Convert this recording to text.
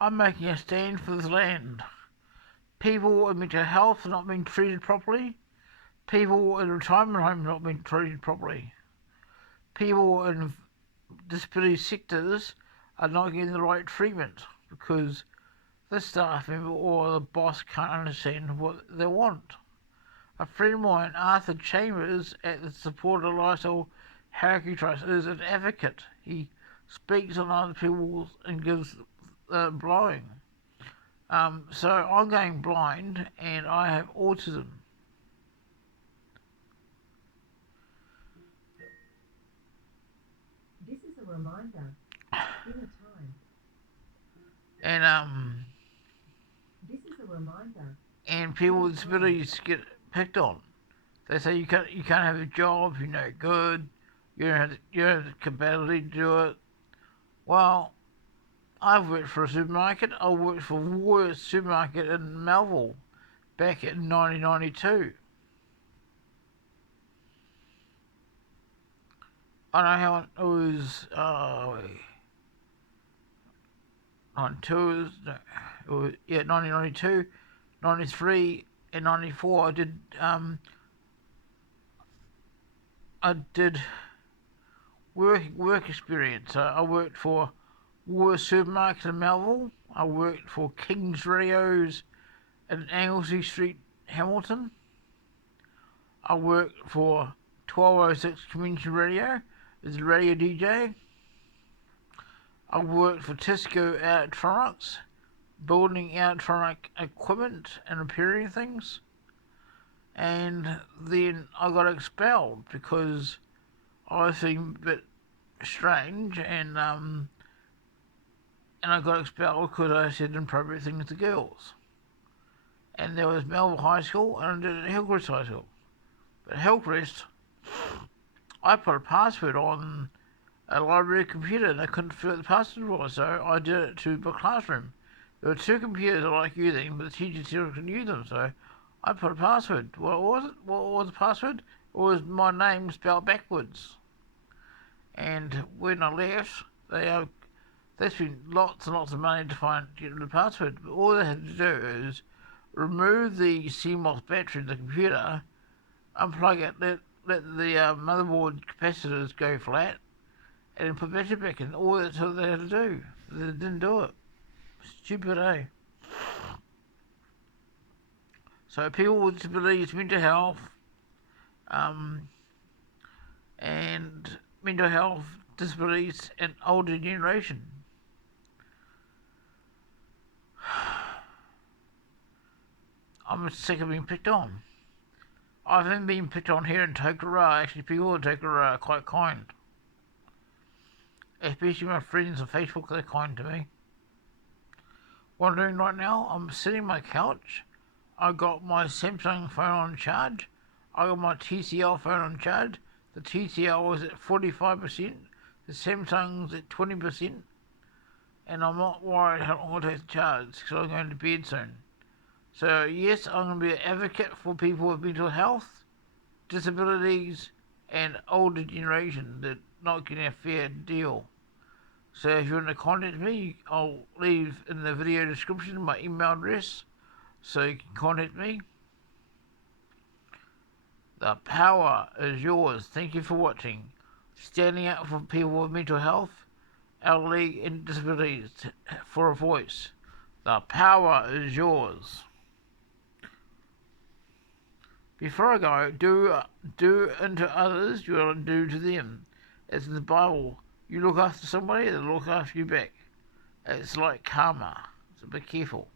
I'm making a stand for this land. People in mental health are not being treated properly. People in retirement homes are not being treated properly. People in disability sectors are not getting the right treatment because the staff member or the boss can't understand what they want. A friend of mine, Arthur Chambers, at the Supported Lifestyle Hierarchy Trust, is an advocate. He speaks on other people's and gives blowing. So I'm going blind and I have autism. This is a reminder. Dinner time. And This is a reminder. people Dinner with time. disabilities get picked on. They say you can't have a job, you're no good, you don't have the capability to do it. Well, I've worked for a supermarket. I worked for the worst supermarket in Melville back in 1992. I know how it was. 92, no, it was, yeah, 1992, 93, and 94. I did work experience. I worked for Woolworths Supermarket in Melville. I worked for King's Radios in Anglesey Street, Hamilton. I worked for 1206 Community Radio as a radio DJ. I worked for Tisco Electronics, building electronic equipment and repairing things. And then I got expelled because I seemed a bit strange, and I got expelled because I said inappropriate things to girls. And there was Melville High School and I did Hillcrest High School. But Hillcrest, I put a password on a library computer and I couldn't figure out the password was, so I did it to the classroom. There were two computers I like using, but the teacher still couldn't use them, so I put a password. What was it? What was the password? It was my name spelled backwards. And when I left, they spent lots and lots of money to get the password. But all they had to do is remove the CMOS battery in the computer, unplug it, let the motherboard capacitors go flat, and put battery back in. All that's all they had to do. They didn't do it. Stupid, eh? So people with disabilities, mental health, um, and mental health, disabilities, and older generation. I'm sick of being picked on. I've even been picked on here in Tokoroa. Actually, people in Tokoroa are quite kind. Especially my friends on Facebook, they're kind to me. What I'm doing right now, I'm sitting on my couch. I got my Samsung phone on charge. I got my TCL phone on charge. The TCL was at 45%. The Samsung's at 20%. And I'm not worried how long it takes to charge because I'm going to bed soon. So, yes, I'm going to be an advocate for people with mental health, disabilities, and older generation that not getting a fair deal. So if you want to contact me, I'll leave in the video description my email address so you can contact me. The power is yours. Thank you for watching. Standing up for people with mental health, elderly, and disabilities for a voice. The power is yours. Before I go, do unto others you will do to them. As in the Bible, you look after somebody, they'll look after you back. It's like karma. So be careful.